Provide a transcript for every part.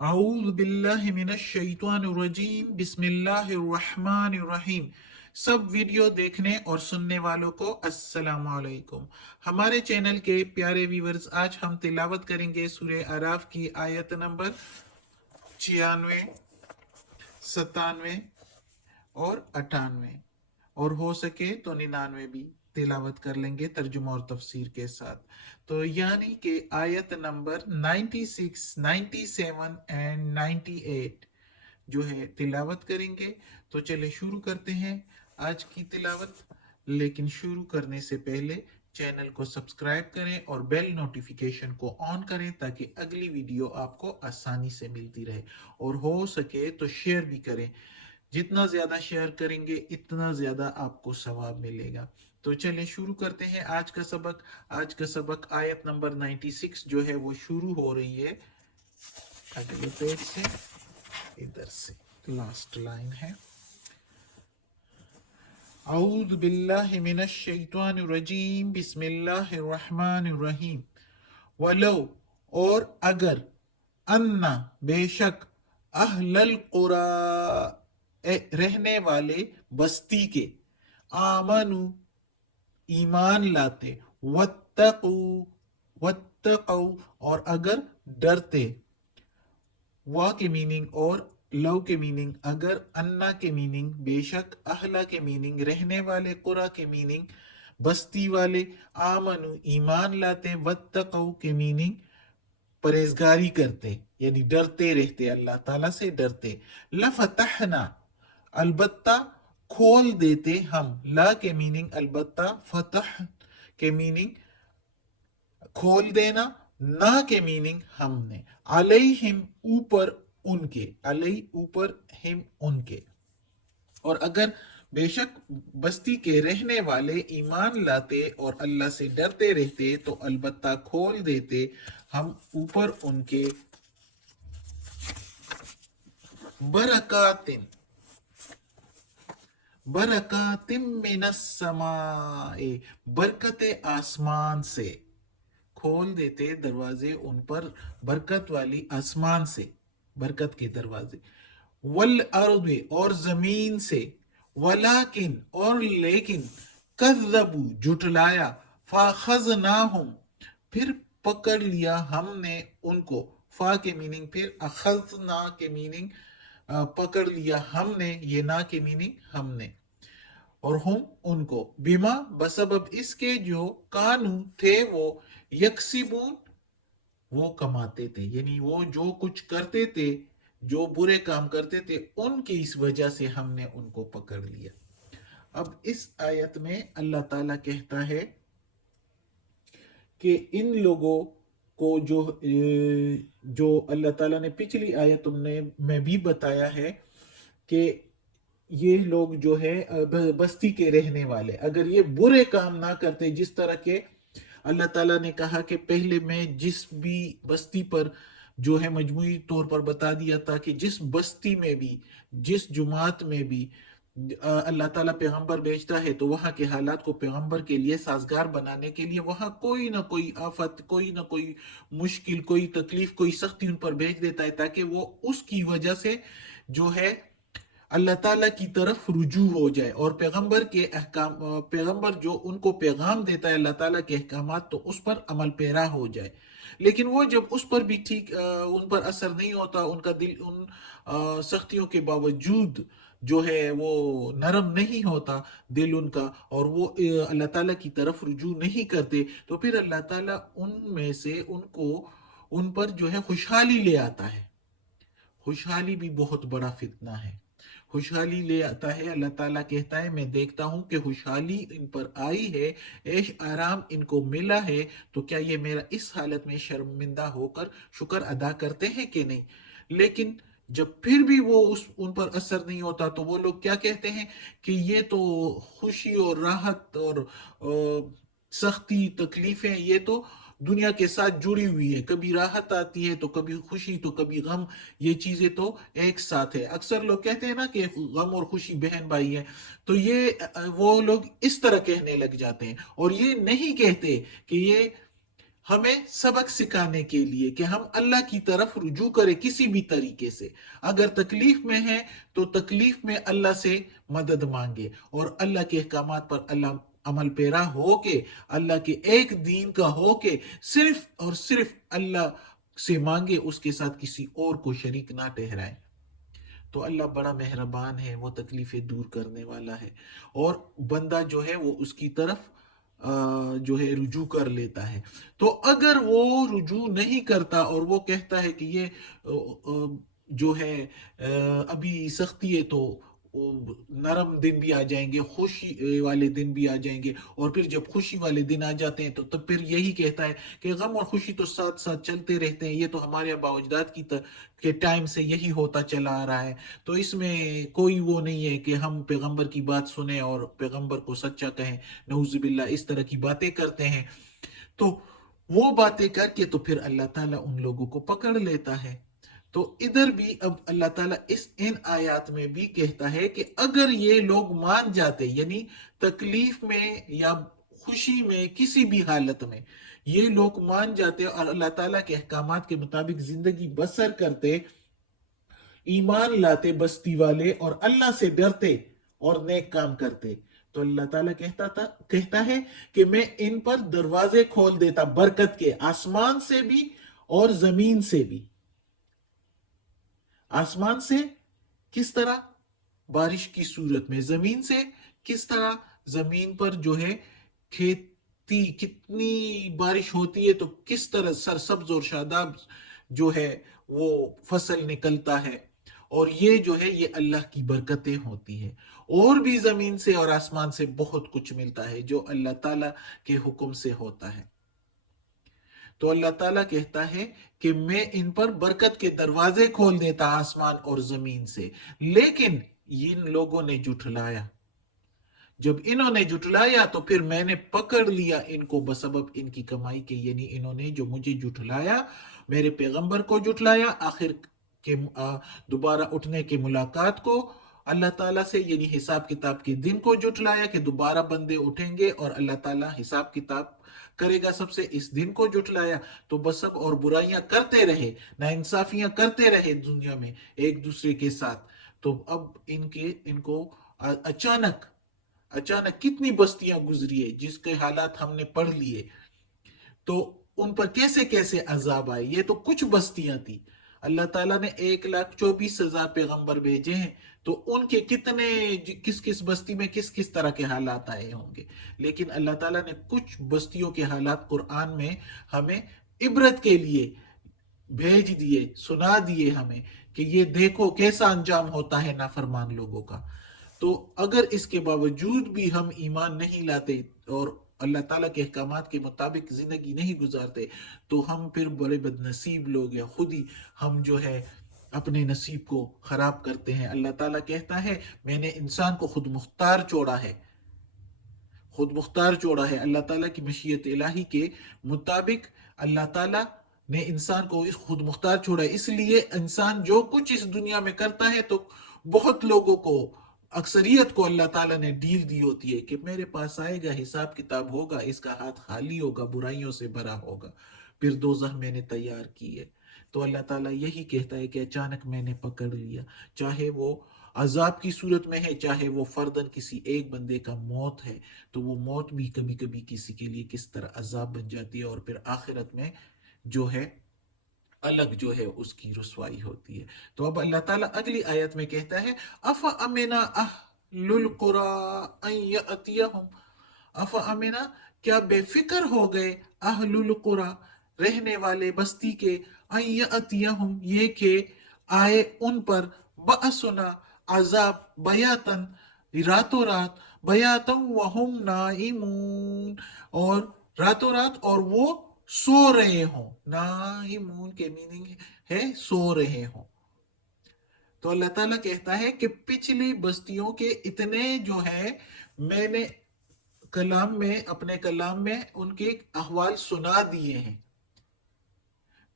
اعوذ باللہ من الشیطان الرجیم بسم اللہ الرحمن الرحیم۔ سب ویڈیو دیکھنے اور سننے والوں کو السلام علیکم۔ ہمارے چینل کے پیارے ویورز، آج ہم تلاوت کریں گے سورہ اعراف کی آیت نمبر 96، 97 اور 98، اور ہو سکے تو 99 بھی تلاوت کر لیں گے ترجمہ اور تفسیر کے ساتھ۔ تو یعنی کہ آیت نمبر 96، 97 اینڈ 98 جو ہے تلاوت کریں گے۔ تو چلے شروع کرتے ہیں آج کی تلاوت، لیکن شروع کرنے سے پہلے چینل کو سبسکرائب کریں اور بیل نوٹیفیکیشن کو آن کریں تاکہ اگلی ویڈیو آپ کو آسانی سے ملتی رہے، اور ہو سکے تو شیئر بھی کریں۔ جتنا زیادہ شیئر کریں گے اتنا زیادہ آپ کو ثواب ملے گا۔ تو چلیں شروع کرتے ہیں آج کا سبق۔ آج کا سبق آیت نمبر 96 جو ہے وہ شروع ہو رہی ہے اگلے پیج سے، ادھر سے لاسٹ لائن ہے۔ اعوذ باللہ من الشیطان الرجیم بسم اللہ الرحمن الرحیم۔ ولو اور اگر، انا بے شک، اہل القری رہنے والے بستی کے، آمنو ایمان لاتے، واتقو اور اگر ڈرتے۔ وا کے میننگ اور لو کے میننگ، اگر، انا کے میننگ بے شک، اہلا کے میننگ رہنے والے، قرا کے میننگ بستی والے، آمنو ایمان لاتے، واتقو کے میننگ پرہیزگاری کرتے، یعنی ڈرتے رہتے، اللہ تعالیٰ سے ڈرتے۔ لفتحنا البتہ کھول دیتے ہم، لا کے میننگ البتہ، فتح کے میننگ کھول دینا، نہ کے میننگ ہم نے، علیہم اوپر ان کے، علیہ اوپر، ہم ان کے۔ اور اگر بے شک بستی کے رہنے والے ایمان لاتے اور اللہ سے ڈرتے رہتے تو البتہ کھول دیتے ہم اوپر ان کے، برکات برکات من السماء برکت آسمان سے، کھول دیتے دروازے ان پر برکت والی آسمان سے، برکت کے دروازے، والارض اور زمین سے، ولیکن اور لیکن، کذبوا جھٹلایا، فاخذناہم پھر پکڑ لیا ہم نے ان کو، فا کے میننگ پھر، اخذنا کے میننگ پکڑ لیا ہم نے، یہ نا کے میننگ ہم نے، اور ہم ان کو، بیما بسبب اس کے جو، کانو تھے وہ، یکسبون وہ کماتے تھے، یعنی وہ جو کچھ کرتے تھے، جو برے کام کرتے تھے، ان کی اس وجہ سے ہم نے ان کو پکڑ لیا۔ اب اس آیت میں اللہ تعالیٰ کہتا ہے کہ ان لوگوں کو جو اللہ تعالیٰ نے پچھلی آیت میں بھی بتایا ہے کہ یہ لوگ جو ہے بستی کے رہنے والے، اگر یہ برے کام نہ کرتے، جس طرح کے اللہ تعالیٰ نے کہا کہ پہلے میں جس بھی بستی پر جو ہے مجموعی طور پر بتا دیا تھا کہ جس بستی میں بھی، جس جماعت میں بھی اللہ تعالیٰ پیغمبر بھیجتا ہے تو وہاں کے حالات کو پیغمبر کے لیے سازگار بنانے کے لیے وہاں کوئی نہ کوئی آفت، کوئی نہ کوئی مشکل، کوئی تکلیف، کوئی سختی ان پر بھیج دیتا ہے تاکہ وہ اس کی وجہ سے جو ہے اللہ تعالیٰ کی طرف رجوع ہو جائے، اور پیغمبر کے احکام، پیغمبر جو ان کو پیغام دیتا ہے اللہ تعالیٰ کے احکامات، تو اس پر عمل پیرا ہو جائے۔ لیکن وہ جب اس پر بھی ٹھیک ان پر اثر نہیں ہوتا، ان کا دل ان سختیوں کے باوجود جو ہے وہ نرم نہیں ہوتا دل ان کا، اور وہ اللہ تعالیٰ کی طرف رجوع نہیں کرتے، تو پھر اللہ تعالیٰ ان میں سے ان پر جو ہے خوشحالی لے آتا ہے۔ خوشحالی بھی بہت بڑا فتنہ ہے، خوشحالی لے آتا ہے۔ اللہ تعالیٰ کہتا ہے میں دیکھتا ہوں کہ خوشحالی ان پر آئی ہے، عیش آرام ان کو ملا ہے، تو کیا یہ میرا اس حالت میں شرمندہ ہو کر شکر ادا کرتے ہیں کہ نہیں؟ لیکن جب پھر بھی وہ ان پر اثر نہیں ہوتا تو وہ لوگ کیا کہتے ہیں کہ یہ تو خوشی اور راحت اور سختی، تکلیفیں، یہ تو دنیا کے ساتھ جڑی ہوئی ہے، کبھی راحت آتی ہے تو کبھی خوشی تو کبھی غم، یہ چیزیں تو ایک ساتھ ہے۔ اکثر لوگ کہتے ہیں نا کہ غم اور خوشی بہن بھائی ہیں، تو یہ وہ لوگ اس طرح کہنے لگ جاتے ہیں، اور یہ نہیں کہتے کہ یہ ہمیں سبق سکھانے کے لیے کہ ہم اللہ کی طرف رجوع کریں کسی بھی طریقے سے. اگر تکلیف میں ہیں تو تکلیف میں اللہ سے مدد مانگے اور اللہ کے احکامات پر اللہ عمل پیرا ہو کے، اللہ کے ایک دین کا ہو کے صرف اور صرف اللہ سے مانگے، اس کے ساتھ کسی اور کو شریک نہ ٹھہرائے. تو اللہ بڑا مہربان ہے، وہ تکلیفیں دور کرنے والا ہے، اور بندہ جو ہے وہ اس کی طرف جو ہے رجوع کر لیتا ہے. تو اگر وہ رجوع نہیں کرتا اور وہ کہتا ہے کہ یہ جو ہے ابھی سختی ہے، تو نرم دن بھی آ جائیں گے، خوشی والے دن بھی آ جائیں گے، اور پھر جب خوشی والے دن آ جاتے ہیں تو تب پھر یہی کہتا ہے کہ غم اور خوشی تو ساتھ ساتھ چلتے رہتے ہیں، یہ تو ہمارے آباء و اجداد کے ٹائم سے یہی ہوتا چلا آ رہا ہے، تو اس میں کوئی وہ نہیں ہے کہ ہم پیغمبر کی بات سنیں اور پیغمبر کو سچا کہیں. نعوذ باللہ اس طرح کی باتیں کرتے ہیں. تو وہ باتیں کر کے تو پھر اللہ تعالیٰ ان لوگوں کو پکڑ لیتا ہے. تو ادھر بھی اب اللہ تعالیٰ ان آیات میں بھی کہتا ہے کہ اگر یہ لوگ مان جاتے، یعنی تکلیف میں یا خوشی میں کسی بھی حالت میں یہ لوگ مان جاتے اور اللہ تعالیٰ کے احکامات کے مطابق زندگی بسر کرتے، ایمان لاتے بستی والے اور اللہ سے ڈرتے اور نیک کام کرتے، تو اللہ تعالیٰ کہتا ہے کہ میں ان پر دروازے کھول دیتا برکت کے، آسمان سے بھی اور زمین سے بھی. آسمان سے کس طرح؟ بارش کی صورت میں. زمین سے کس طرح؟ زمین پر جو ہے کھیتی، کتنی بارش ہوتی ہے تو کس طرح سرسبز اور شاداب جو ہے وہ فصل نکلتا ہے، اور یہ جو ہے یہ اللہ کی برکتیں ہوتی ہیں. اور بھی زمین سے اور آسمان سے بہت کچھ ملتا ہے جو اللہ تعالیٰ کے حکم سے ہوتا ہے. تو اللہ تعالیٰ کہتا ہے کہ میں ان پر برکت کے دروازے کھول دیتا آسمان اور زمین سے، لیکن ان لوگوں نے جھٹلایا. جب انہوں نے جھٹلایا تو پھر میں نے پکڑ لیا ان کو بسبب ان کی کمائی کے، یعنی انہوں نے جو مجھے جھٹلایا، میرے پیغمبر کو جھٹلایا، آخر کے دوبارہ اٹھنے کے ملاقات کو اللہ تعالیٰ سے، یعنی حساب کتاب کے دن کو جھٹلایا کہ دوبارہ بندے اٹھیں گے اور اللہ تعالیٰ حساب کتاب کرے گا سب سے، اس دن کو جھٹلایا. تو بس سب اور برائیاں کرتے رہے، ناانصافیاں کرتے رہے دنیا میں ایک دوسرے کے ساتھ. تو اب ان کو اچانک کتنی بستیاں گزری ہے جس کے حالات ہم نے پڑھ لیے، تو ان پر کیسے کیسے عذاب آئے. یہ تو کچھ بستیاں تھی، اللہ تعالیٰ نے 1,24,000 پیغمبر بھیجے ہیں، تو ان کے کتنے کس کس بستی میں کس کس طرح کے حالات آئے ہوں گے. لیکن اللہ تعالیٰ نے کچھ بستیوں کے حالات قرآن میں ہمیں عبرت کے لیے بھیج دیے، سنا دیے ہمیں کہ یہ دیکھو کیسا انجام ہوتا ہے نافرمان لوگوں کا. تو اگر اس کے باوجود بھی ہم ایمان نہیں لاتے اور اللہ تعالیٰ کے احکامات کے مطابق زندگی نہیں گزارتے، تو ہم پھر بڑے بد نصیب لوگ ہیں. خود ہی ہم جو ہے اپنے نصیب کو خراب کرتے ہیں. اللہ تعالیٰ کہتا ہے میں نے انسان کو خود مختار چھوڑا ہے، خود مختار چھوڑا ہے. اللہ تعالیٰ کی مشیت الہی کے مطابق اللہ تعالیٰ نے انسان کو خود مختار چھوڑا ہے. اس لیے انسان جو کچھ اس دنیا میں کرتا ہے تو بہت لوگوں کو، اکثریت کو اللہ تعالیٰ نے ڈیل دی ہوتی ہے کہ میرے پاس آئے گا، حساب کتاب ہوگا، اس کا ہاتھ خالی ہوگا، برائیوں سے بھرا ہوگا، پھر دوزخ میں نے تیار کی ہے. تو اللہ تعالیٰ یہی کہتا ہے کہ اچانک میں نے پکڑ لیا، چاہے وہ عذاب کی صورت میں ہے، چاہے وہ فردن کسی ایک بندے کا موت ہے، تو وہ موت بھی کبھی کبھی کسی کے لیے کس طرح عذاب بن جاتی ہے، اور پھر آخرت میں جو ہے الگ جو ہے اس کی رسوائی ہوتی ہے. تو اب اللہ تعالیٰ اگلی آیت میں کہتا ہے افامنا اہل القری ان یاتیہم، افامنا کیا بے فکر ہو گئے، اہل القری رہنے والے بستی کے، ان یاتیہم یہ کہ آئے ان پر بأسنا عذاب، بیاتن راتوں رات، بیاتن وہم نائمون اور راتوں رات اور وہ سو رہے ہوں. نائمون کے میننگ ہے سو رہے ہوں. تو اللہ تعالیٰ کہتا ہے کہ پچھلی بستیوں کے اتنے جو ہے میں نے اپنے کلام میں ان کے احوال سنا دیے ہیں،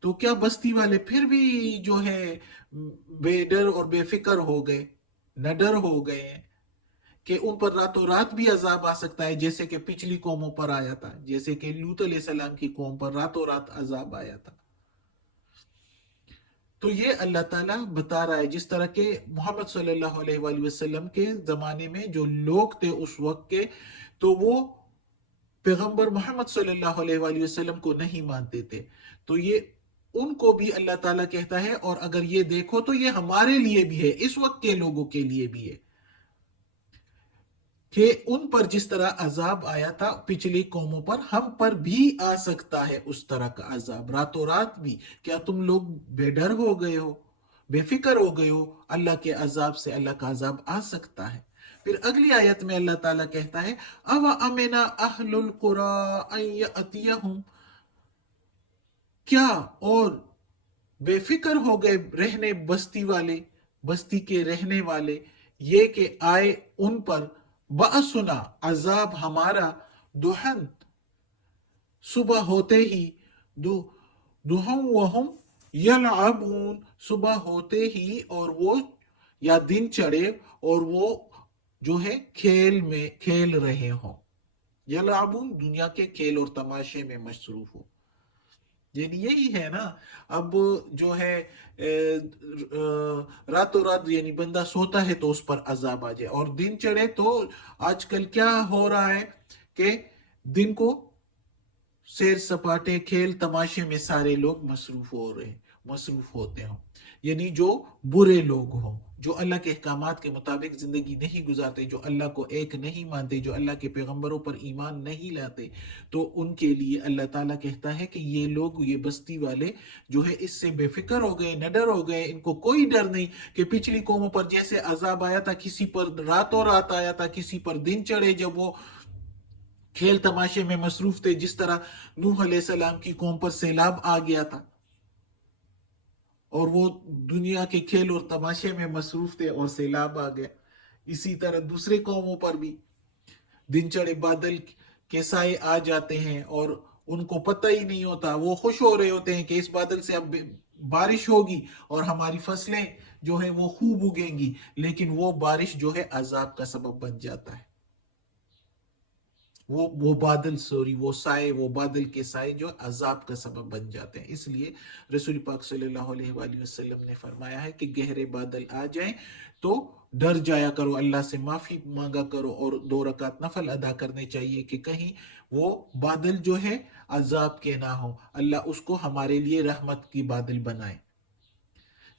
تو کیا بستی والے پھر بھی جو ہے بے ڈر اور بے فکر ہو گئے، نہ ڈر ہو گئے ہیں؟ کہ ان پر راتوں رات بھی عذاب آ سکتا ہے، جیسے کہ پچھلی قوموں پر آیا تھا، جیسے کہ لوط علیہ السلام کی قوم پر راتوں رات عذاب آیا تھا۔ تو یہ اللہ تعالیٰ بتا رہا ہے، جس طرح کہ محمد صلی اللہ علیہ وآلہ وسلم کے زمانے میں جو لوگ تھے اس وقت کے، تو وہ پیغمبر محمد صلی اللہ علیہ وآلہ وسلم کو نہیں مانتے تھے، تو یہ ان کو بھی اللہ تعالیٰ کہتا ہے، اور اگر یہ دیکھو تو یہ ہمارے لیے بھی ہے، اس وقت کے لوگوں کے لیے بھی ہے، کہ ان پر جس طرح عذاب آیا تھا پچھلی قوموں پر، ہم پر بھی آ سکتا ہے اس طرح کا عذاب راتوں رات بھی۔ کیا تم لوگ بے ڈر ہو گئے ہو، بے فکر ہو گئے ہو؟ اللہ کے عذاب سے اللہ کا عذاب آ سکتا ہے۔ پھر اگلی آیت میں اللہ تعالیٰ کہتا ہے اَوَأَمِنَ أَهْلُ الْقُرَىٰ أَن يَأْتِيَهُمْ، کیا اور بے فکر ہو گئے رہنے بستی والے، بستی کے رہنے والے، یہ کہ آئے ان پر بأسنا عذاب ہمارا، دہن صبح ہوتے ہی، دہن وہم یلعبون، صبح ہوتے ہی اور وہ، یا دن چڑھے اور وہ جو ہے کھیل میں کھیل رہے ہوں، یلعبون دنیا کے کھیل اور تماشے میں مصروف ہو۔ یعنی یہی ہے نا، اب جو ہے راتوں رات یعنی بندہ سوتا ہے تو اس پر عذاب آ جائے، اور دن چڑھے تو آج کل کیا ہو رہا ہے کہ دن کو سیر سپاٹے کھیل تماشے میں سارے لوگ مصروف ہو رہے ہیں، مصروف ہوتے ہوں، یعنی جو برے لوگ ہوں، جو اللہ کے احکامات کے مطابق زندگی نہیں گزارتے، جو اللہ کو ایک نہیں مانتے، جو اللہ کے پیغمبروں پر ایمان نہیں لاتے، تو ان کے لیے اللہ تعالیٰ کہتا ہے کہ یہ لوگ، یہ بستی والے جو ہے اس سے بے فکر ہو گئے، نڈر ہو گئے، ان کو کوئی ڈر نہیں کہ پچھلی قوموں پر جیسے عذاب آیا تھا، کسی پر راتوں رات آیا تھا، کسی پر دن چڑھے جب وہ کھیل تماشے میں مصروف تھے، جس طرح نوح علیہ السلام کی قوم پر سیلاب آ گیا تھا اور وہ دنیا کے کھیل اور تماشے میں مصروف تھے اور سیلاب آ گیا۔ اسی طرح دوسرے قوموں پر بھی دن چڑھے بادل کے سائے آ جاتے ہیں اور ان کو پتہ ہی نہیں ہوتا، وہ خوش ہو رہے ہوتے ہیں کہ اس بادل سے اب بارش ہوگی اور ہماری فصلیں جو ہیں وہ خوب اگیں گی، لیکن وہ بارش جو ہے عذاب کا سبب بن جاتا ہے، وہ بادل وہ سائے، وہ بادل کے سائے جو عذاب کا سبب بن جاتے ہیں۔ اس لیے رسول پاک صلی اللہ علیہ وآلہ وسلم نے فرمایا ہے کہ گہرے بادل آ جائیں تو ڈر جایا کرو، اللہ سے معافی مانگا کرو، اور 2 رکعت نفل ادا کرنے چاہیے کہ کہیں وہ بادل جو ہے عذاب کے نہ ہو، اللہ اس کو ہمارے لیے رحمت کی بادل بنائے۔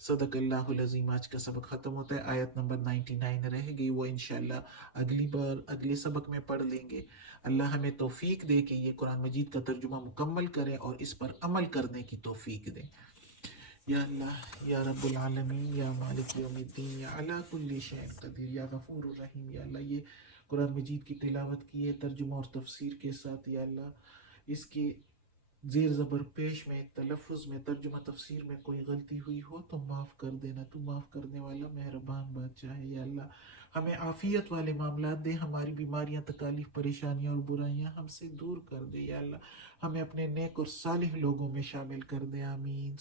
صدق اللہ العظیم۔ آج کا سبق ختم ہوتا ہے، آیت نمبر 99 رہ گئی، وہ انشاءاللہ اگلی بار اگلے سبق میں پڑھ لیں گے۔ اللہ ہمیں توفیق دے کہ یہ قرآن مجید کا ترجمہ مکمل کریں اور اس پر عمل کرنے کی توفیق دیں۔ یا اللہ، یا رب العالمین، یا مالک یوم الدین، یا علی کل شیء قدیر، یا غفور الرحیم، یا اللہ یہ قرآن مجید کی تلاوت کی ہے ترجمہ اور تفسیر کے ساتھ، یا اللہ اس کی زیر زبر پیش میں، تلفظ میں، ترجمہ تفسیر میں کوئی غلطی ہوئی ہو تو معاف کر دینا، تو معاف کرنے والا مہربان بادشاہ ہے۔ یا اللہ ہمیں عافیت والے معاملات دے، ہماری بیماریاں، تکالیف، پریشانیاں اور برائیاں ہم سے دور کر دے۔ یا اللہ ہمیں اپنے نیک اور صالح لوگوں میں شامل کر دے، آمین۔